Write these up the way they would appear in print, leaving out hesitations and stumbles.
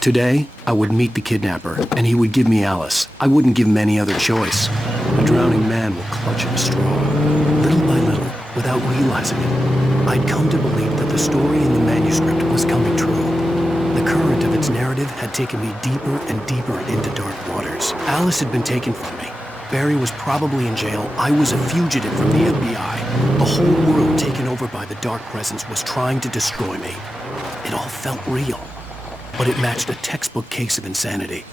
Today, I would meet the kidnapper, and he would give me Alice. I wouldn't give him any other choice. A drowning man will clutch at a straw. Little by little, without realizing it, I'd come to believe that the story in the manuscript was coming true. The current of its narrative had taken me deeper and deeper into dark waters. Alice had been taken from me. Ferry was probably in jail. I was a fugitive from the FBI. The whole world taken over by the dark presence was trying to destroy me. It all felt real, but it matched a textbook case of insanity.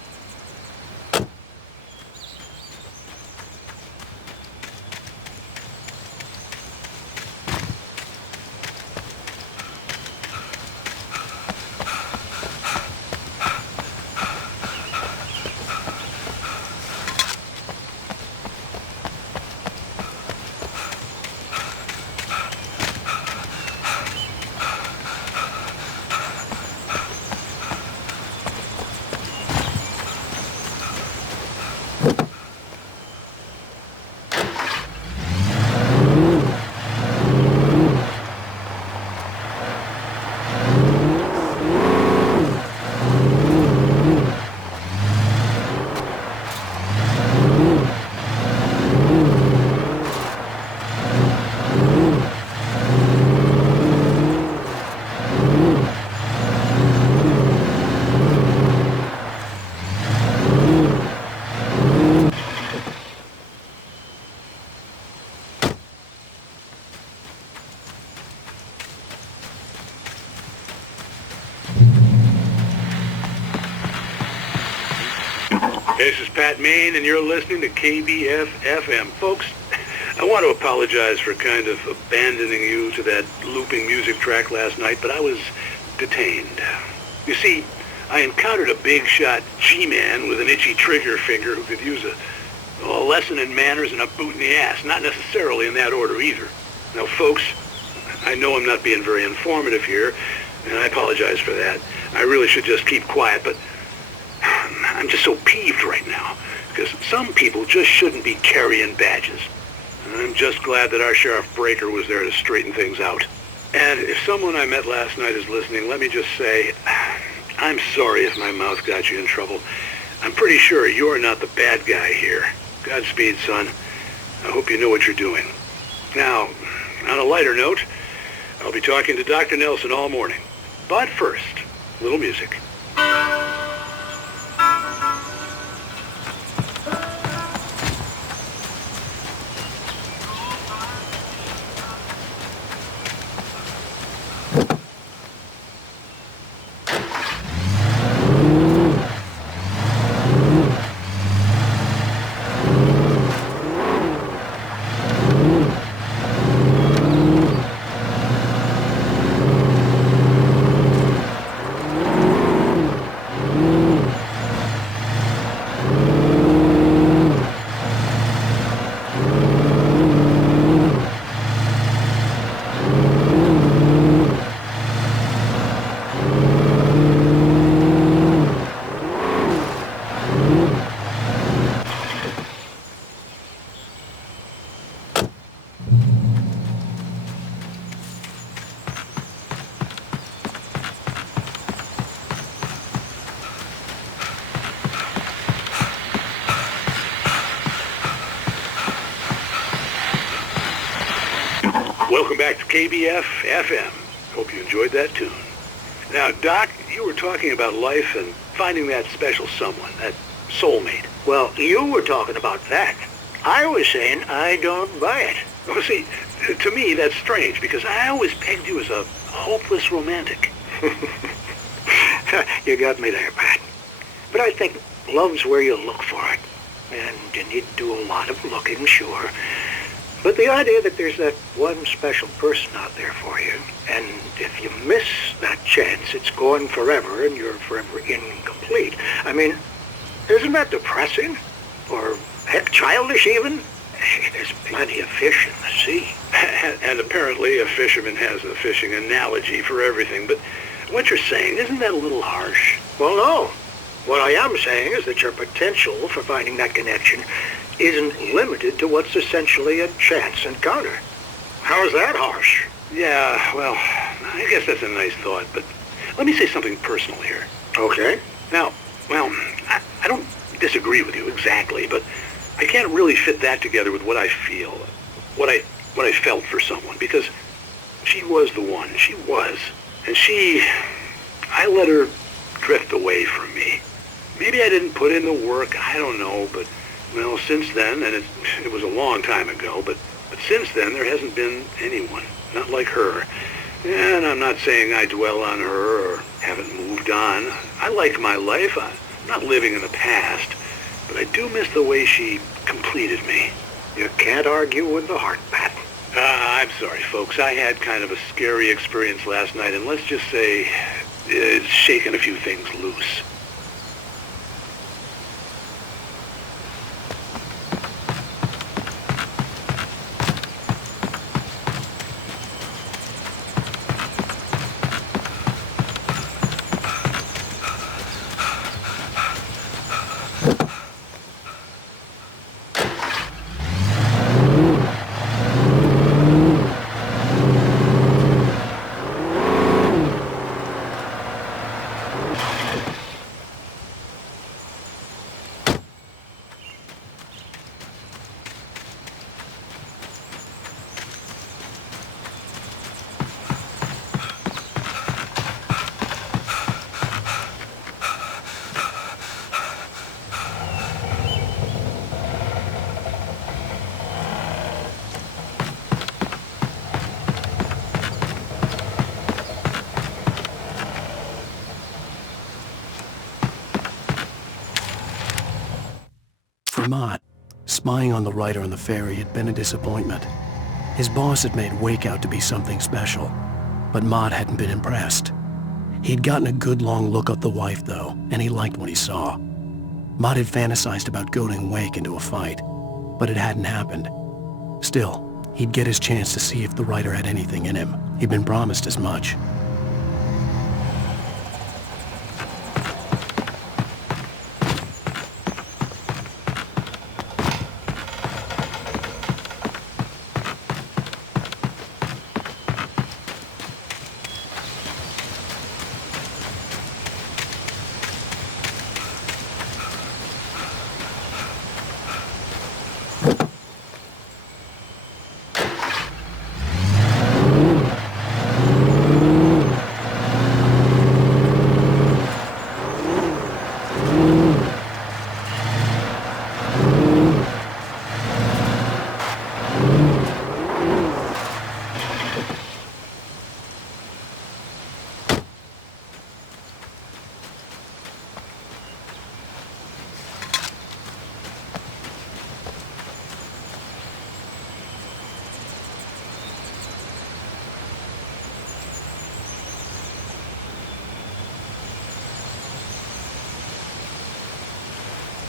This is Pat Main, and you're listening to KBF-FM. Folks, I want to apologize for kind of abandoning you to that looping music track last night, but I was detained. You see, I encountered a big-shot G-man with an itchy trigger finger who could use a lesson in manners and a boot in the ass, not necessarily in that order either. Now, folks, I know I'm not being very informative here, and I apologize for that. I really should just keep quiet, but I'm just so peeved right now, because some people just shouldn't be carrying badges. And I'm just glad that our Sheriff Breaker was there to straighten things out. And if someone I met last night is listening, let me just say, I'm sorry if my mouth got you in trouble. I'm pretty sure you're not the bad guy here. Godspeed, son. I hope you know what you're doing. Now, on a lighter note, I'll be talking to Dr. Nelson all morning. But first, a little music. Welcome back to KBF-FM. Hope you enjoyed that tune. Now, Doc, you were talking about life and finding that special someone, that soulmate. Well, you were talking about that. I was saying I don't buy it. Well, see, to me, that's strange, because I always pegged you as a hopeless romantic. You got me there, Pat. But I think love's where you look for it. And you need to do a lot of looking, sure. But the idea that there's that one special person out there for you, and if you miss that chance, it's gone forever, and you're forever incomplete. I mean, isn't that depressing? Or, heck, childish even? There's plenty of fish in the sea. And apparently a fisherman has a fishing analogy for everything. But what you're saying, isn't that a little harsh? Well, no. What I am saying is that your potential for finding that connection isn't limited to what's essentially a chance encounter. How is that harsh? Yeah, well, I guess that's a nice thought, but let me say something personal here. Okay. Now, well, I don't disagree with you exactly, but I can't really fit that together with what I feel, what I felt for someone, because she was the one. She was. And I let her drift away from me. Maybe I didn't put in the work, I don't know, but, well, since then, and it was a long time ago, but since then there hasn't been anyone, not like her. And I'm not saying I dwell on her or haven't moved on. I like my life. I'm not living in the past, but I do miss the way she completed me. You can't argue with the heart, Pat. I'm sorry, folks. I had kind of a scary experience last night, and let's just say it's shaken a few things loose. For Mott, spying on the writer on the ferry had been a disappointment. His boss had made Wake out to be something special, but Mott hadn't been impressed. He'd gotten a good long look at the wife, though, and he liked what he saw. Mott had fantasized about goading Wake into a fight, but it hadn't happened. Still, he'd get his chance to see if the writer had anything in him. He'd been promised as much.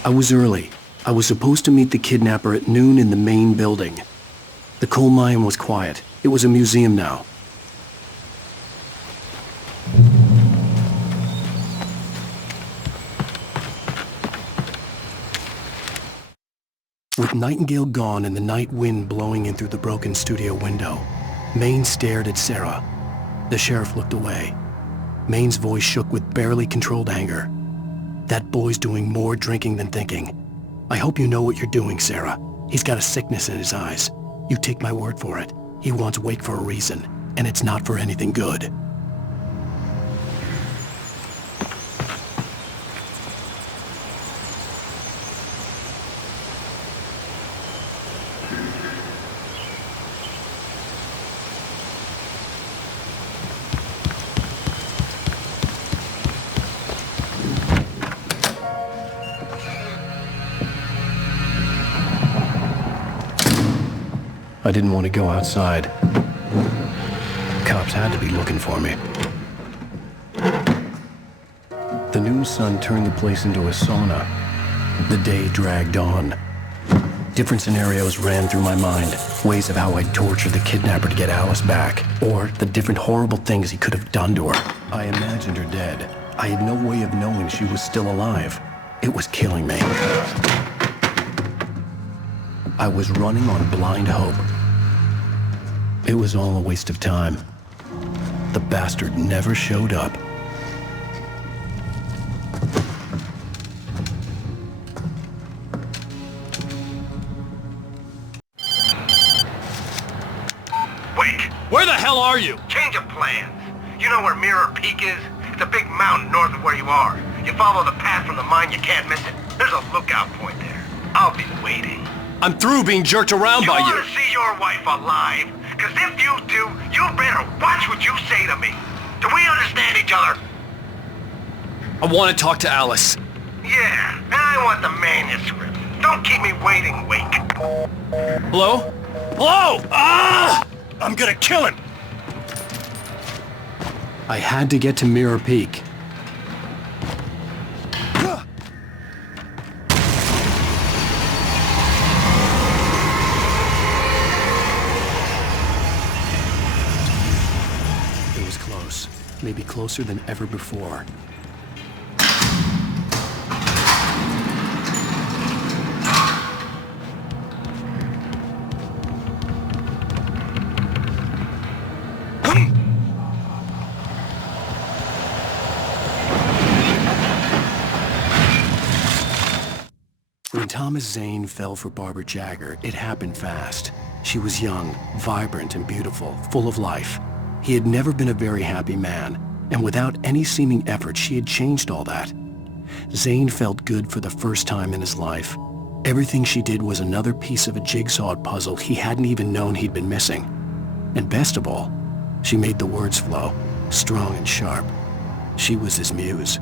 I was early. I was supposed to meet the kidnapper at noon in the main building. The coal mine was quiet. It was a museum now. With Nightingale gone and the night wind blowing in through the broken studio window, Maine stared at Sarah. The sheriff looked away. Maine's voice shook with barely controlled anger. That boy's doing more drinking than thinking. I hope you know what you're doing, Sarah. He's got a sickness in his eyes. You take my word for it. He wants Wake for a reason, and it's not for anything good. I didn't want to go outside. Cops had to be looking for me. The noon sun turned the place into a sauna. The day dragged on. Different scenarios ran through my mind. Ways of how I'd torture the kidnapper to get Alice back. Or the different horrible things he could have done to her. I imagined her dead. I had no way of knowing she was still alive. It was killing me. I was running on blind hope. It was all a waste of time. The bastard never showed up. hell are you? Change of plans. You know where Mirror Peak is? It's a big mountain north of where you are. You follow the path from the mine, you can't miss it. There's a lookout point there. I'll be waiting. I'm through being jerked around by You you. want to see your wife alive? Because if you do, you better watch what you say to me. Do we understand each other? I want to talk to Alice. Yeah, and I want the manuscript. Don't keep me waiting, Wake. Hello? Hello! Ah! I'm gonna kill him! I had to get to Mirror Peak. It was close. Maybe closer than ever before. When Thomas Zane fell for Barbara Jagger, it happened fast. She was young, vibrant, and beautiful, full of life. He had never been a very happy man, and without any seeming effort, she had changed all that. Zane felt good for the first time in his life. Everything she did was another piece of a jigsaw puzzle he hadn't even known he'd been missing. And best of all, she made the words flow, strong and sharp. She was his muse.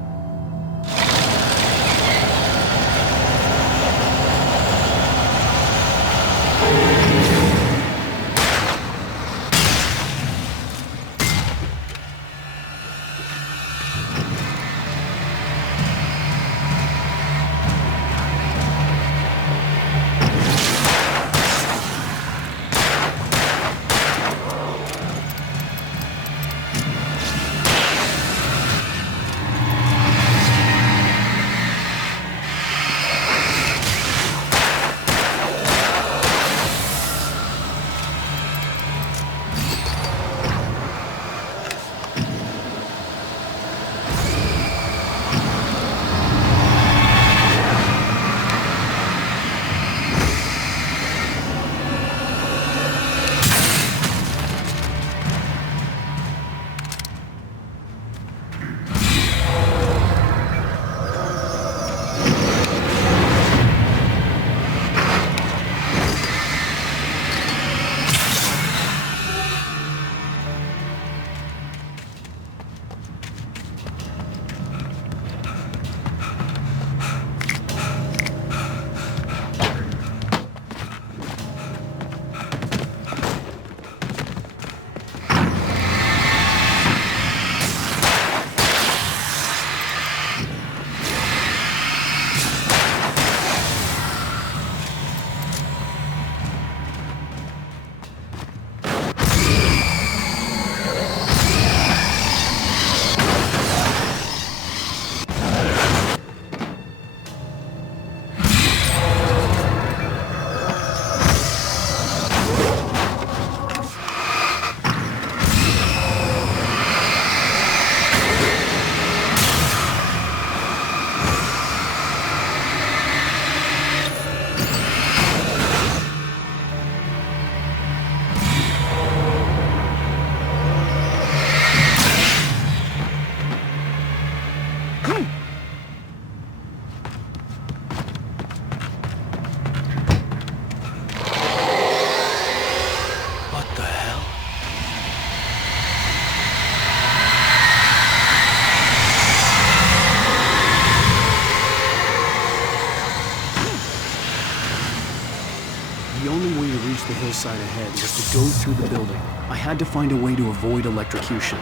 The only way to reach the hillside ahead was to go through the building. I had to find a way to avoid electrocution.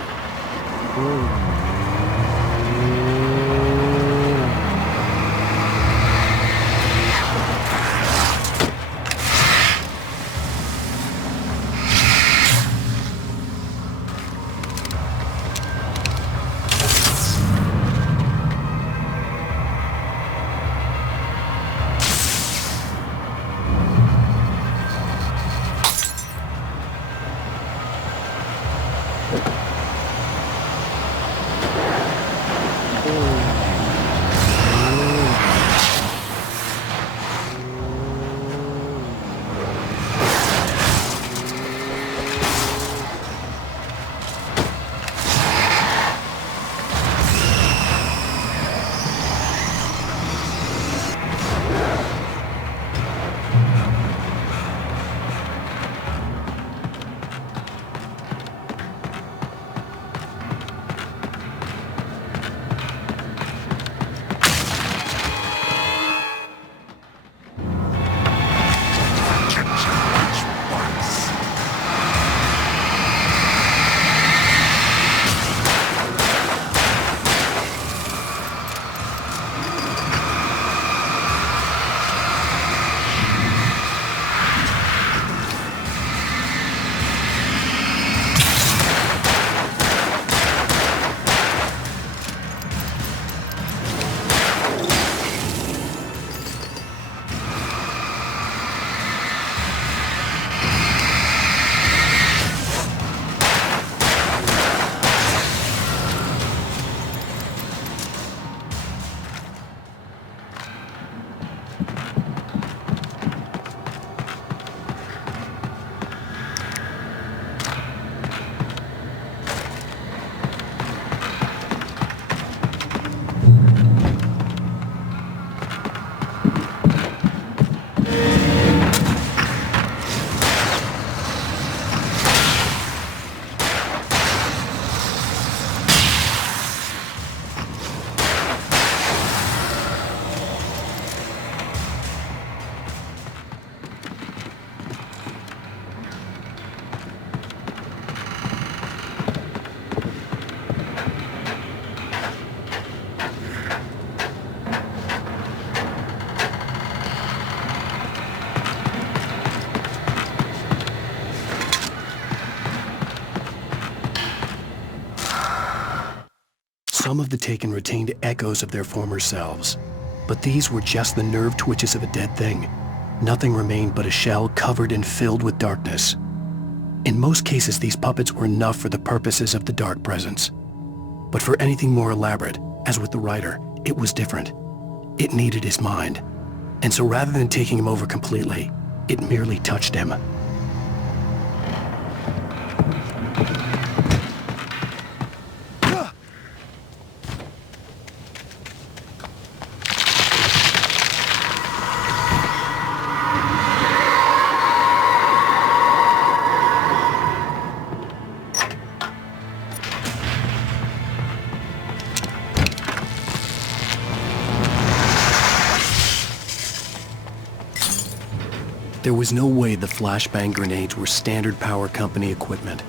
Some of the taken retained echoes of their former selves, but these were just the nerve twitches of a dead thing. Nothing remained but a shell covered and filled with darkness. In most cases, these puppets were enough for the purposes of the dark presence. But for anything more elaborate, as with the writer, it was different. It needed his mind. And so rather than taking him over completely, it merely touched him. There was no way the flashbang grenades were Standard Power Company equipment.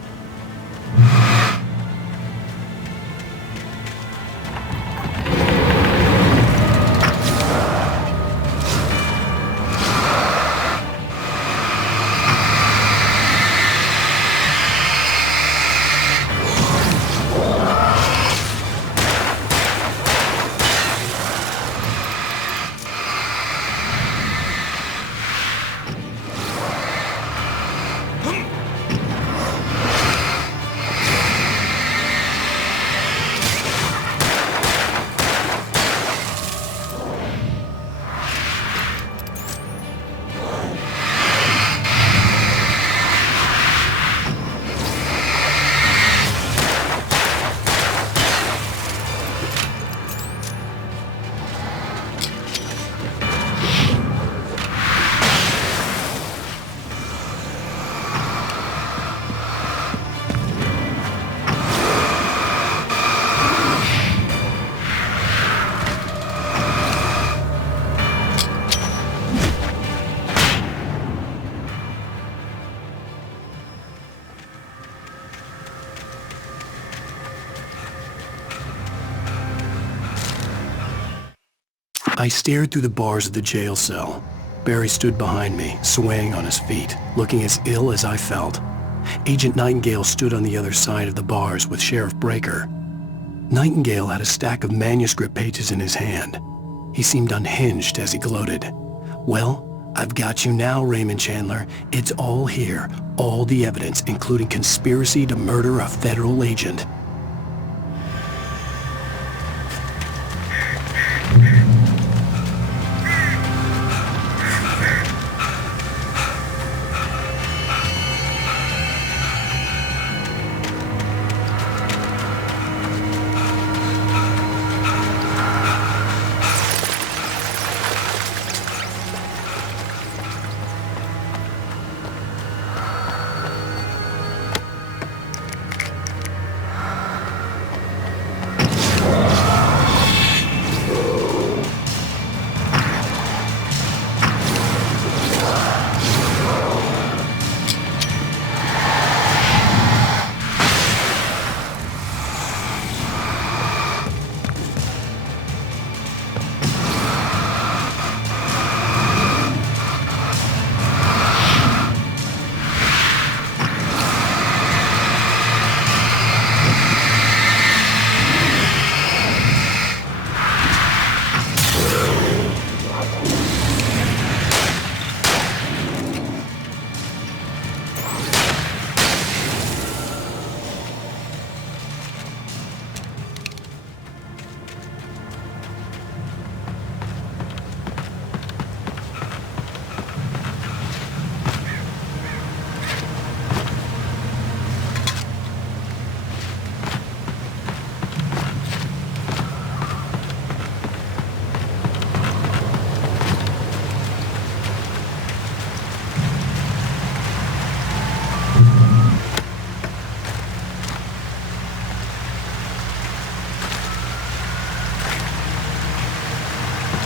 I stared through the bars of the jail cell. Barry stood behind me, swaying on his feet, looking as ill as I felt. Agent Nightingale stood on the other side of the bars with Sheriff Breaker. Nightingale had a stack of manuscript pages in his hand. He seemed unhinged as he gloated. "Well, I've got you now, Raymond Chandler. It's all here, all the evidence, including conspiracy to murder a federal agent."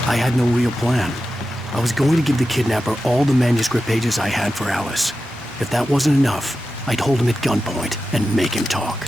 I had no real plan. I was going to give the kidnapper all the manuscript pages I had for Alice. If that wasn't enough, I'd hold him at gunpoint and make him talk.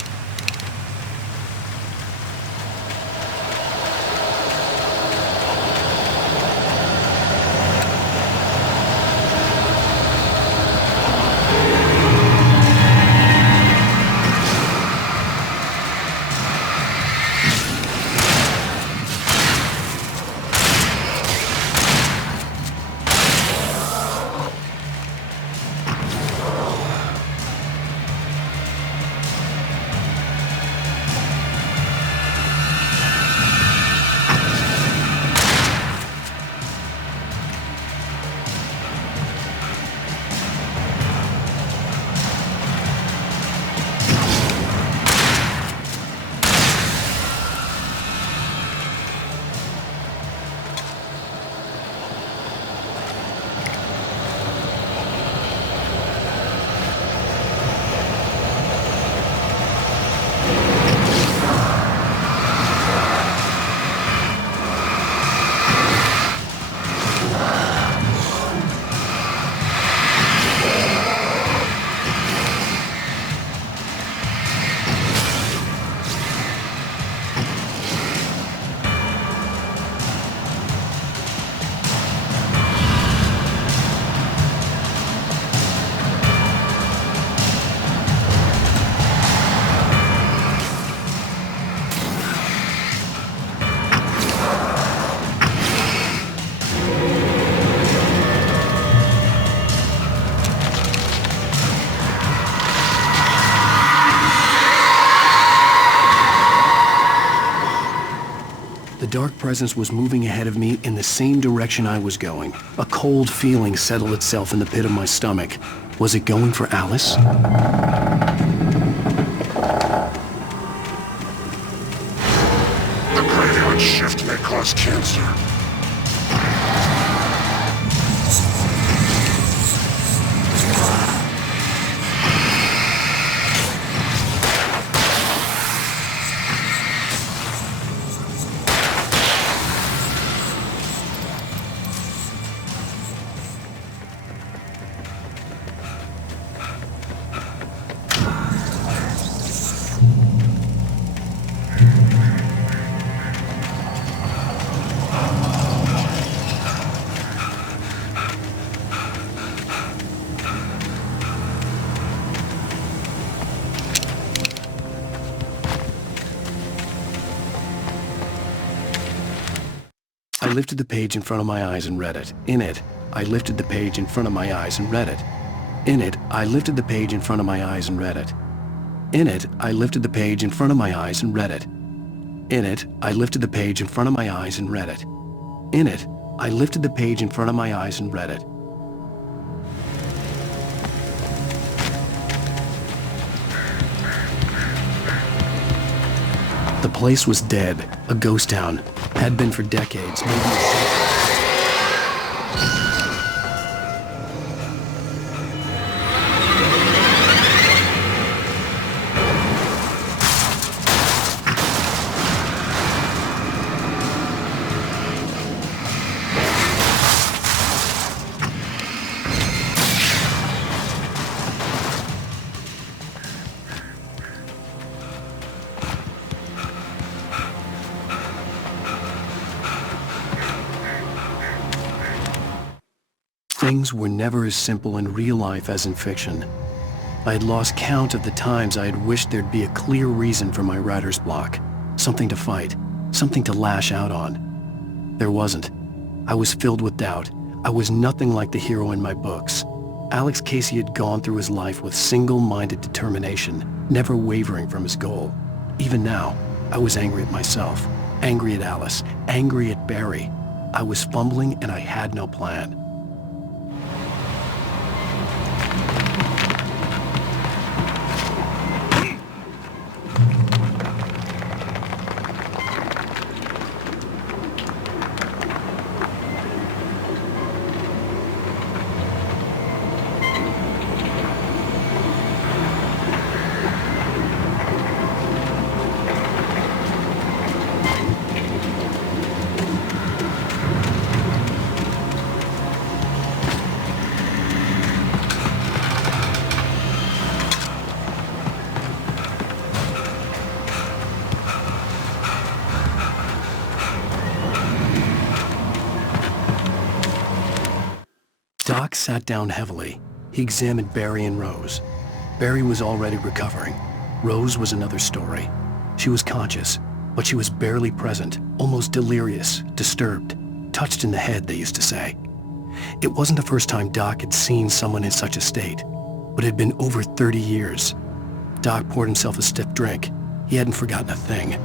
The dark presence was moving ahead of me in the same direction I was going. A cold feeling settled itself in the pit of my stomach. Was it going for Alice? The graveyard shift may cause cancer. I lifted the page in front of my eyes and read it. In it, I lifted the page in front of my eyes and read it. In it, I lifted the page in front of my eyes and read it. In it, I lifted the page in front of my eyes and read it. In it, I lifted the page in front of my eyes and read it. In it, I lifted the page in front of my eyes and read it. The place was dead, a ghost town. Had been for decades, maybe a century. Things were never as simple in real life as in fiction. I had lost count of the times I had wished there'd be a clear reason for my writer's block. Something to fight, something to lash out on. There wasn't. I was filled with doubt. I was nothing like the hero in my books. Alex Casey had gone through his life with single-minded determination, never wavering from his goal. Even now, I was angry at myself, angry at Alice, angry at Barry. I was fumbling and I had no plan. Doc sat down heavily. He examined Barry and Rose. Barry was already recovering. Rose was another story. She was conscious, but she was barely present, almost delirious, disturbed, touched in the head, they used to say. It wasn't the first time Doc had seen someone in such a state, but it had been over 30 years. Doc poured himself a stiff drink. He hadn't forgotten a thing.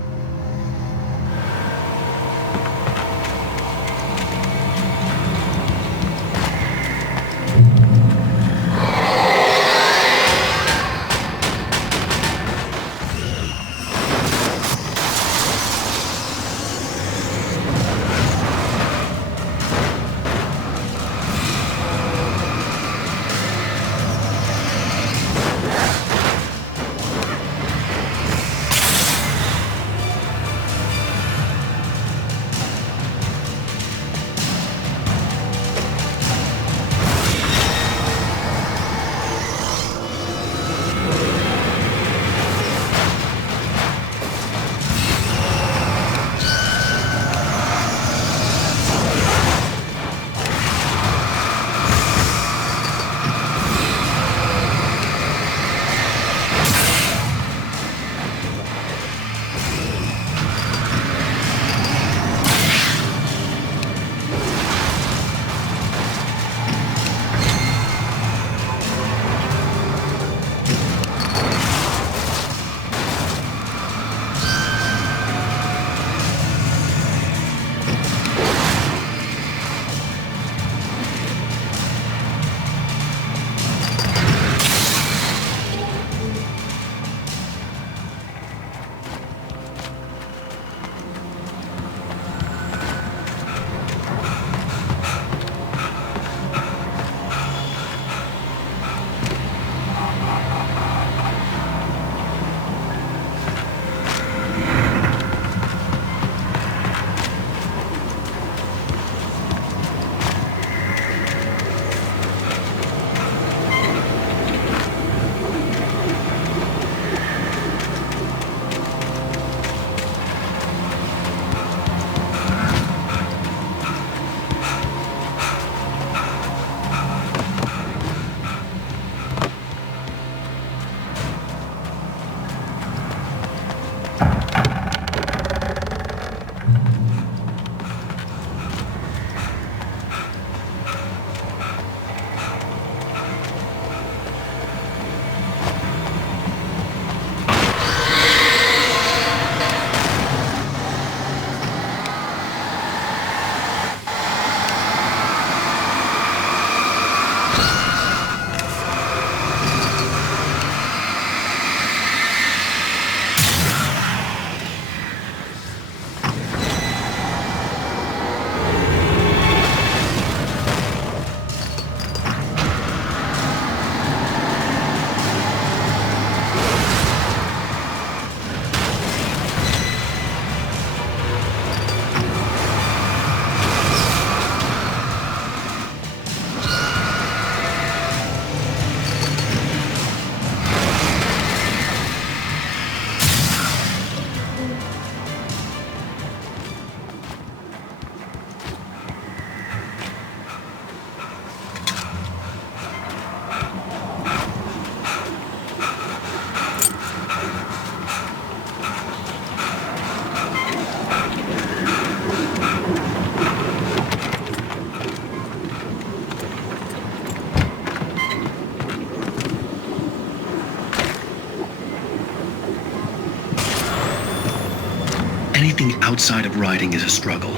Anything outside of riding is a struggle.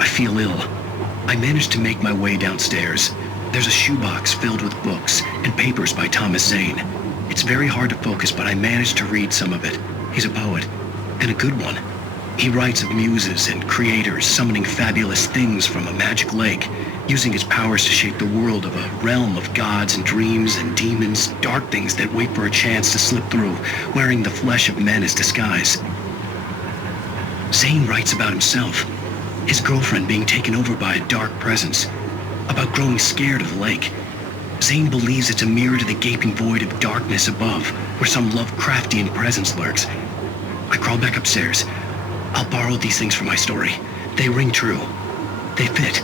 I feel ill. I managed to make my way downstairs. There's a shoebox filled with books and papers by Thomas Zane. It's very hard to focus, but I managed to read some of it. He's a poet, and a good one. He writes of muses and creators summoning fabulous things from a magic lake, using his powers to shape the world of a realm of gods and dreams and demons, dark things that wait for a chance to slip through, wearing the flesh of men as disguise. Zane writes about himself, his girlfriend being taken over by a dark presence, about growing scared of the lake. Zane believes it's a mirror to the gaping void of darkness above, where some Lovecraftian presence lurks. I crawl back upstairs. I'll borrow these things for my story. They ring true. They fit.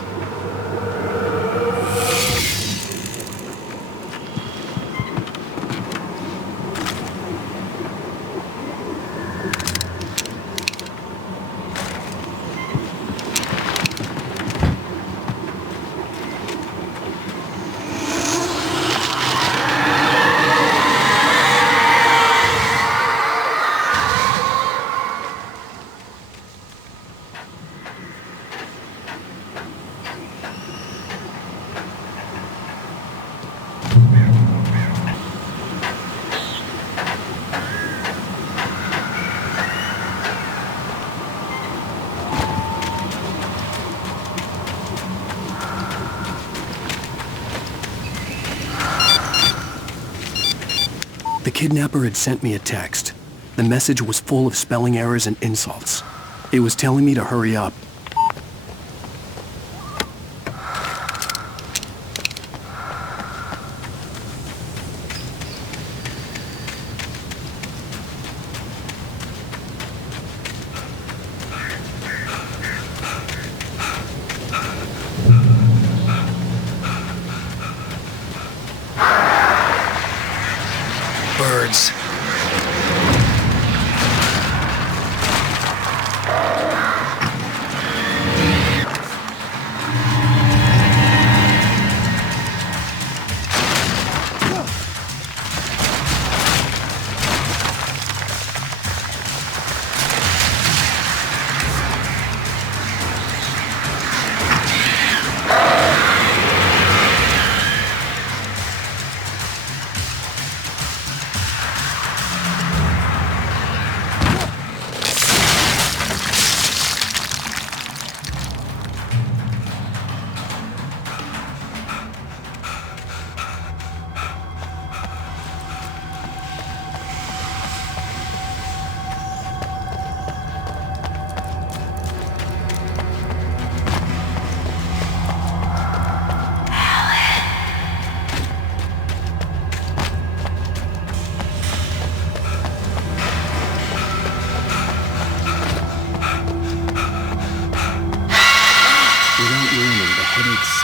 The kidnapper had sent me a text. The message was full of spelling errors and insults. It was telling me to hurry up. Birds.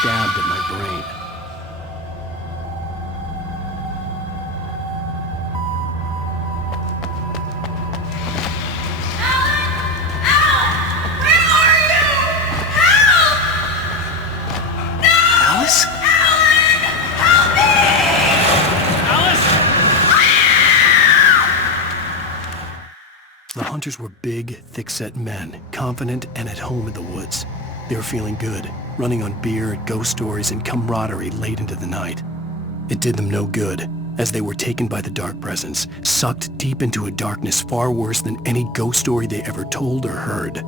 Stabbed at my brain. The hunters were big, thick-set men, confident and at home in the woods. They were feeling good, running on beer, ghost stories, and camaraderie late into the night. It did them no good, as they were taken by the dark presence, sucked deep into a darkness far worse than any ghost story they ever told or heard.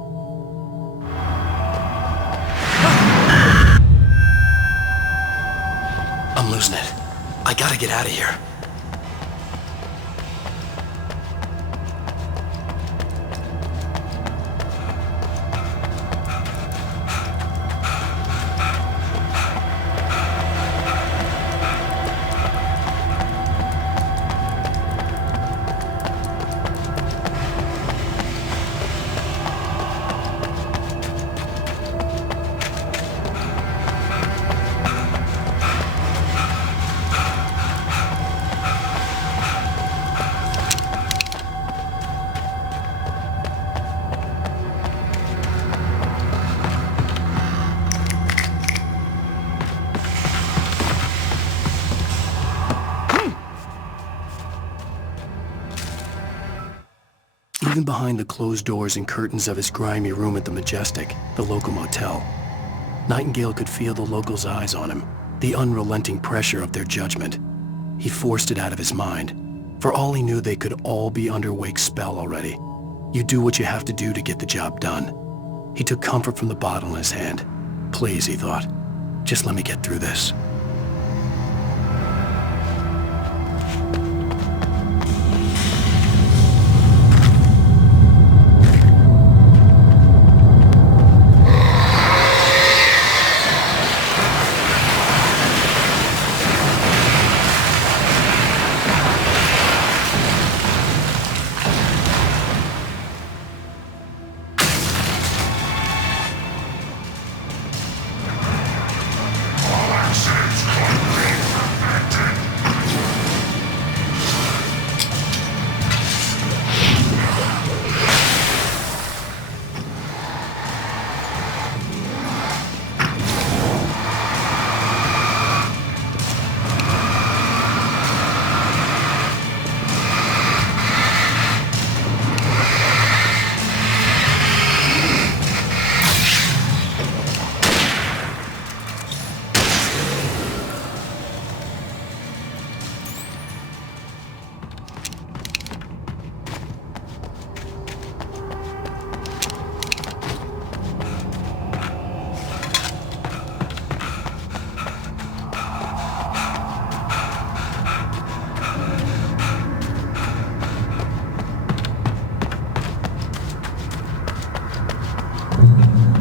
I'm losing it. I gotta get out of here. even behind the closed doors and curtains of his grimy room at the Majestic, the local motel. Nightingale could feel the locals' eyes on him, the unrelenting pressure of their judgment. He forced it out of his mind. For all he knew, they could all be under Wake's spell already. You do what you have to do to get the job done. He took comfort from the bottle in his hand. Please, he thought, just let me get through this.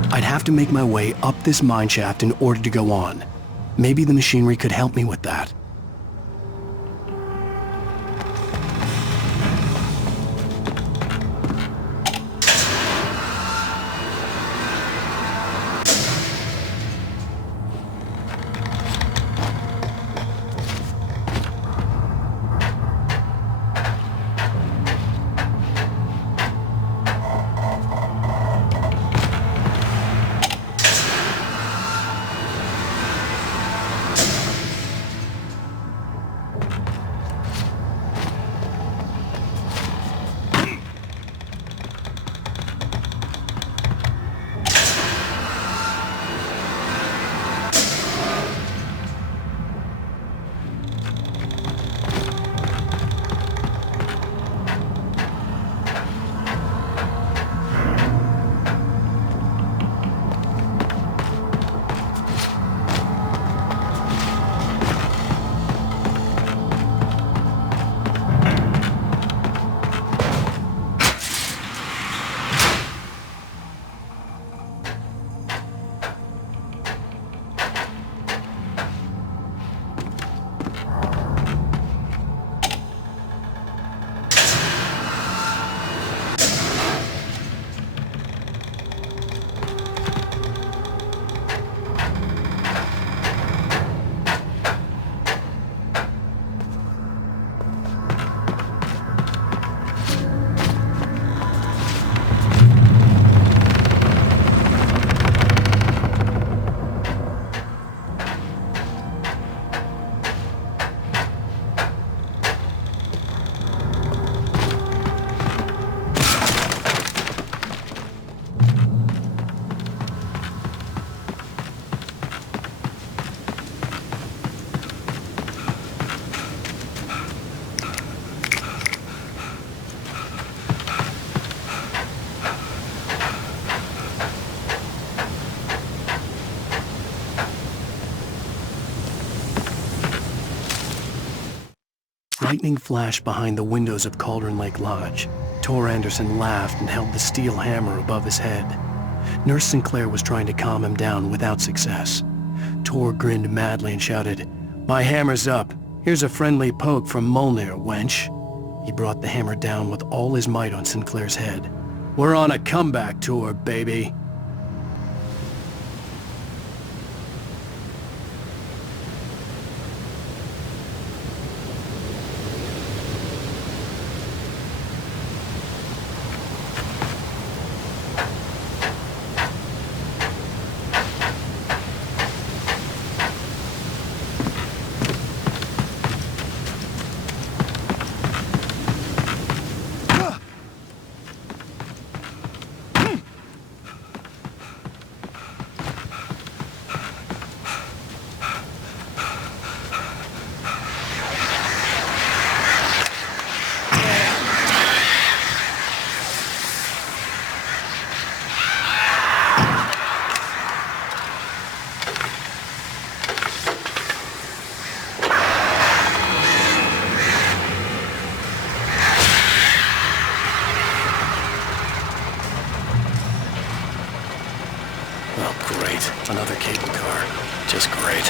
I'd have to make my way up this mine shaft in order to go on. Maybe the machinery could help me with that. Lightning flashed behind the windows of Cauldron Lake Lodge. Tor Anderson laughed and held the steel hammer above his head. Nurse Sinclair was trying to calm him down without success. Tor grinned madly and shouted, "My hammer's up. Here's a friendly poke from Molnir, wench." He brought the hammer down with all his might on Sinclair's head. "We're on a comeback tour, baby." Oh, great. Another cable car. Just great.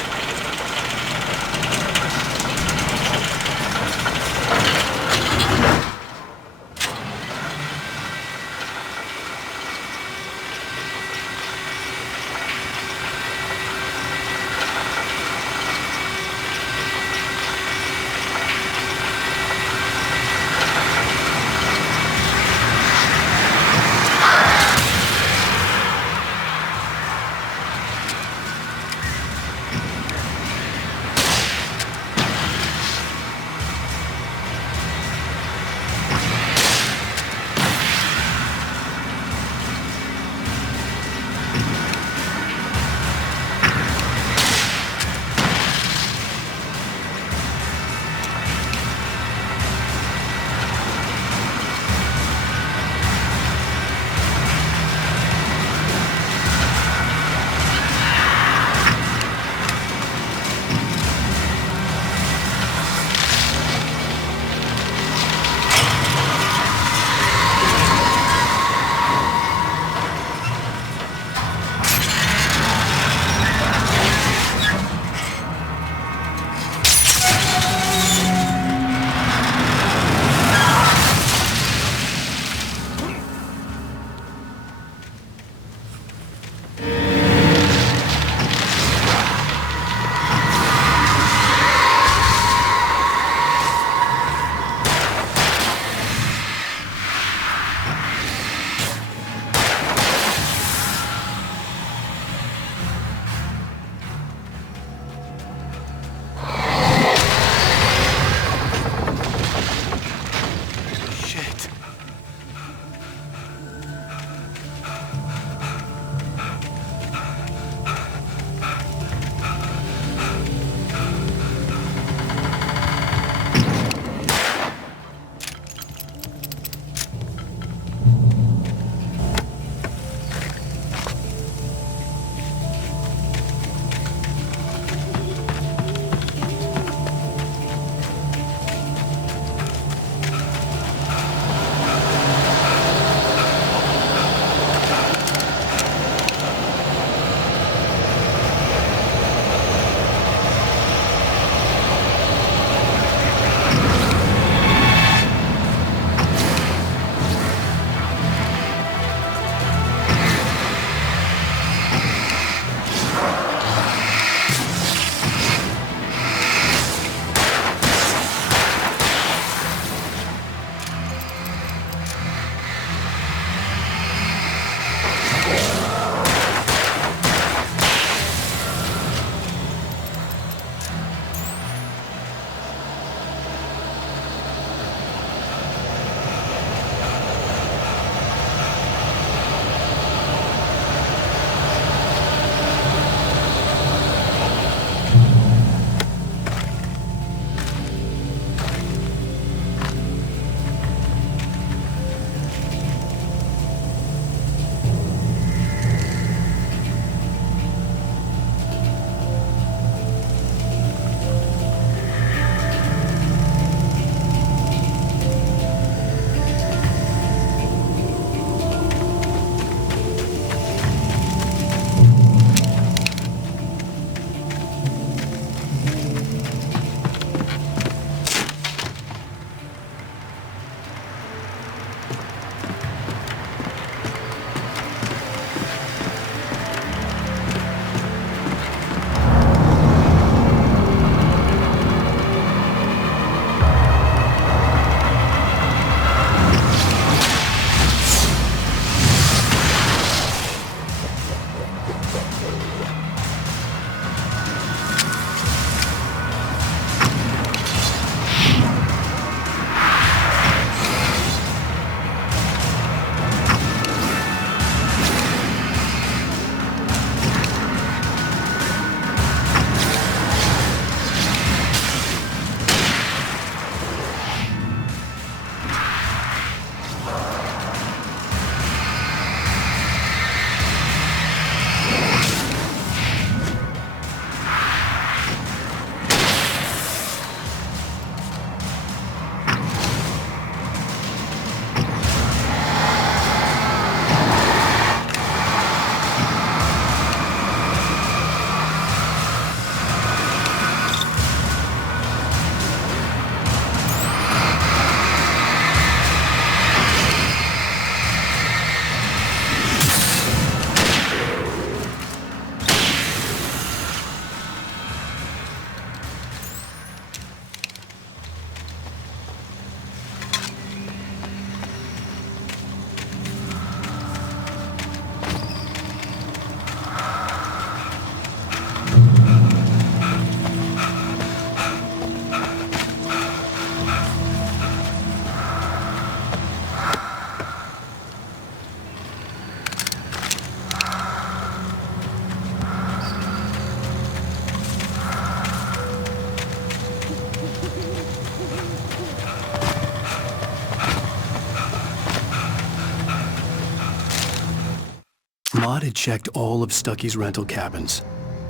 had checked all of Stucky's rental cabins.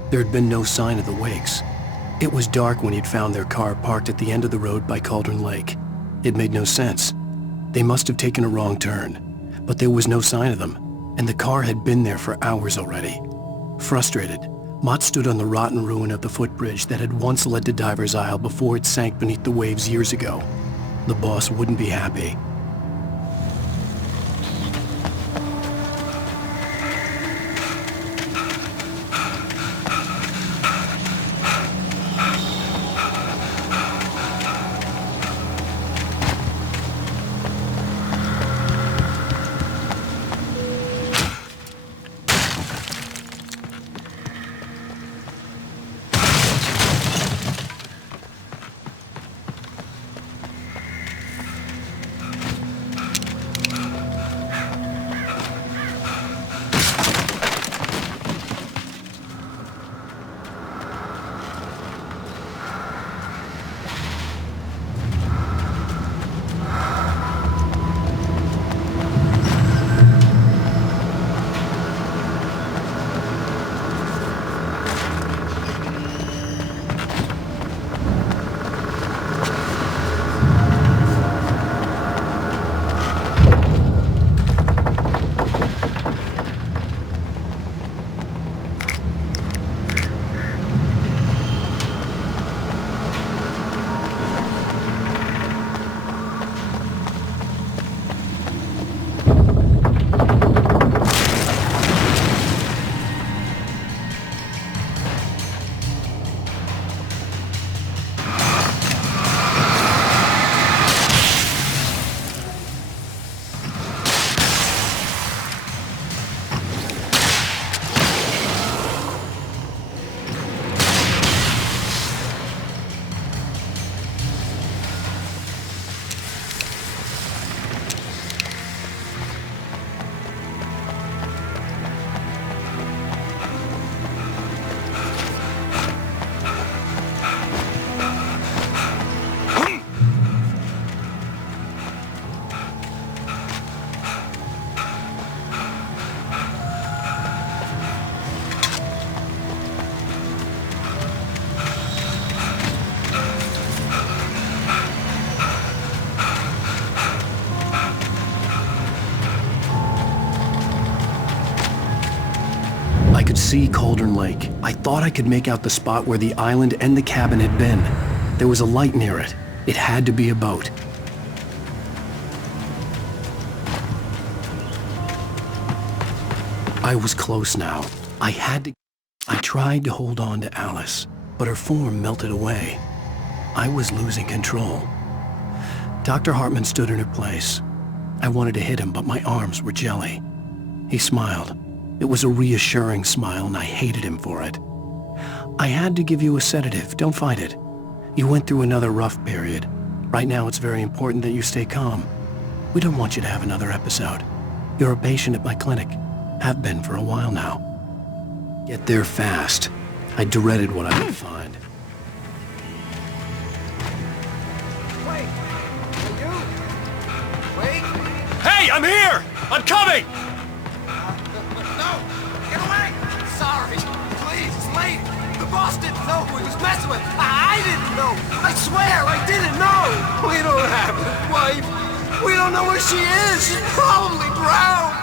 There had been no sign of the wakes. It was dark when he'd found their car parked at the end of the road by Cauldron Lake. It made no sense. They must have taken a wrong turn, but there was no sign of them, and the car had been there for hours already. Frustrated, Mott stood on the rotten ruin of the footbridge that had once led to Diver's Isle before it sank beneath the waves years ago. The boss wouldn't be happy. See Cauldron Lake. I thought I could make out the spot where the island and the cabin had been. There was a light near it. It had to be a boat. I was close now. I tried to hold on to Alice, but her form melted away. I was losing control. Dr. Hartman stood in her place. I wanted to hit him, but my arms were jelly. He smiled. It was a reassuring smile, and I hated him for it. I had to give you a sedative. Don't fight it. You went through another rough period. Right now, it's very important that you stay calm. We don't want you to have another episode. You're a patient at my clinic. Have been for a while now. Get there fast. I dreaded what I would find. Wait! Are you? Wait! Hey, I'm here! I'm coming! No! Get away! Sorry. Please, it's late. The boss didn't know who he was messing with. I didn't know. I swear, I didn't know. We don't have a wife. We don't know where she is. She's probably drowned.